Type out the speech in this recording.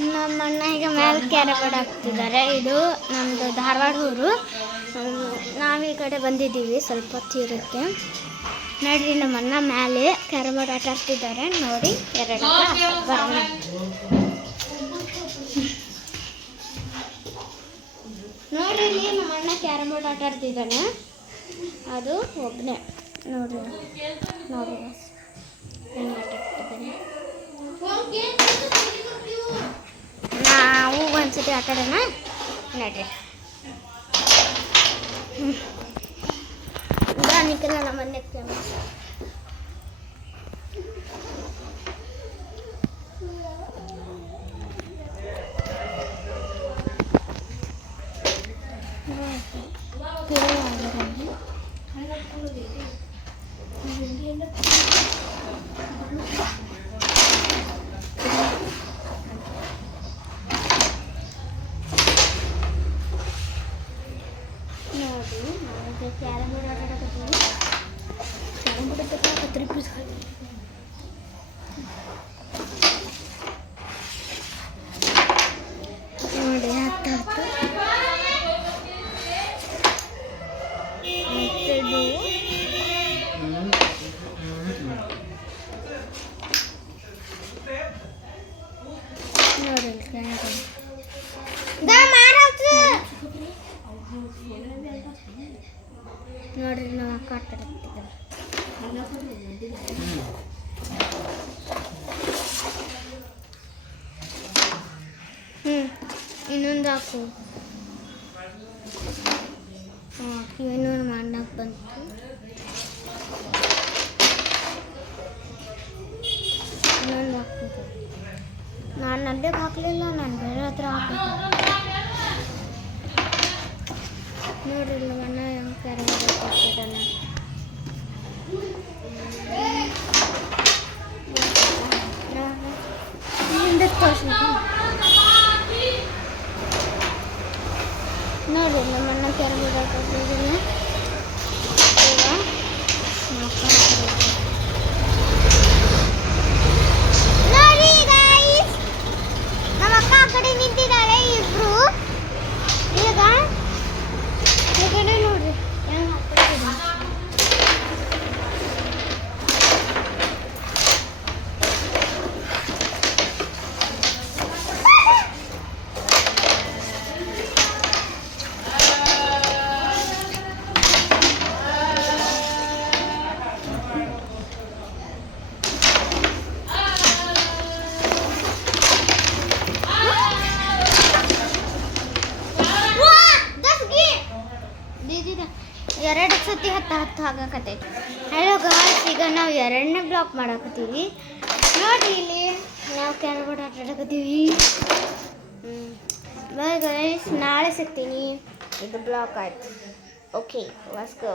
ನಮ್ಮ ಅಣ್ಣ ಈಗ ಮೇಲೆ ಕ್ಯಾರಮ್ ಬೋರ್ಡ್ ಹಾಕ್ತಿದ್ದಾರೆ. ಇದು ನಮ್ಮದು ಧಾರವಾಡ ಊರು. ನಾವು ಈ ಕಡೆ ಬಂದಿದ್ದೀವಿ, ಸ್ವಲ್ಪ ಹೊತ್ತು ಇರುತ್ತೆ. ನೋಡಿರಿ ನಮ್ಮ ಅಣ್ಣ ಮೇಲೆ ಕ್ಯಾರಮ್ ಬೋರ್ಡ್ ಆಟ ಆಡ್ತಿದ್ದಾರೆ. ನೋಡಿ ಎರಡು ಬರೋಣ. ನೋಡ್ರಿ ಇಲ್ಲಿ ನಮ್ಮ ಅಣ್ಣ ಕ್ಯಾರಮ್ ಬೋರ್ಡ್ ಆಟ ಆಡ್ತಿದ್ದಾನೆ. ಅದು ಒಬ್ಬನೇ ನೋಡ್ರಿ ನೋಡಿ ಹೆಂಗೆ ಆಟ ಆಡ್ತಿದ್ದಾನೆ. ನಾವು ಒಂದ್ಸತಿ ಆಟ ಆಡೋಣ ನೋಡ್ರಿ. ಉದಾಹರಣೆಗೆಲ್ಲ ನಮ್ಮ ಮನೆ ಫೇಮಸ್. ನೋಡಿ ನಾವು ಕ್ಯಾರಮ್ ಬೋರ್ಡ್ ಆಟ ಆಡಕತ್ತೀವಿ. ಕ್ಯಾರಮ್ ಬೋರ್ಡ್ ತಗೊಳಕತ್ತೀರಿ ಪ್ಲೀಸ್. ನೋಡಿ ಹತ್ತು ನೋಡ್ರಿ ನಾವು ಅಕ್ಕ ಆಟ ಆಡ್ತಿದ್ದೇವೆ. ಇನ್ನೊಂದು ಹಾಕು. ಇನ್ನೊಂದು ಮಾಡಕ್ಕೆ ಬಂತು. ಇನ್ನೊಂದು ಹಾಕ್ತಿದ್ದೆ. ನಾನು ಅಲ್ಲಿಗೆ ಹಾಕಲಿಲ್ಲ, ನಾನು ಬೇರೆ ಹತ್ರ ಹಾಕಿದ್ದೆ. ನೋಡ್ರಿ ನಮ್ಮ ಅಣ್ಣ ಹೆಂಗೆ ಕ್ಯಾರಮ್ ಬೋರ್ಡ್ ಹಾಕ್ತಿದ್ದಾನೆ. ನೋಡ್ರಿ ನಮ್ಮ ಅಣ್ಣ ಕ್ಯಾರಮ್ ಬೋರ್ಡ್ ಹಾಕ್ತಿದ್ದಾನೆ. ನೋಡಿ ಗೈಸ್, ನಮ್ಮ ಅಕ್ಕ ಆ ಕಡೆ ನಿಂತಿದ್ದಾಳೆ. ಇಬ್ರು ಈಗ ಈ ಕಡೆ ನೋಡ್ರಿ ಹೆಂಗೆ ಹಾಕ್ತಿದ್ದಾನೆ. ಎರಡು ಸತಿ ಹತ್ತು ಆಗಕತ್ತೈತಿ. ಹಲೋ ಗಾಯ್ಸ್, ಈಗ ನಾವು ಎರಡನೇ ಬ್ಲಾಕ್ ಮಾಡಕತ್ತೀವಿ. ನೋಡಿ ಇಲ್ಲಿ ನಾವು ಕ್ಯಾರಮ್ ಬೋರ್ಡ್ ಆಟ ಆಡಕತ್ತೀವಿ. ಬಾಯ್ ಗೈಸ್, ನಾಳೆ ಸಿಗ್ತೀನಿ. ಇದು ಬ್ಲಾಕ್ ಆಯ್ತು. Okay, let's go.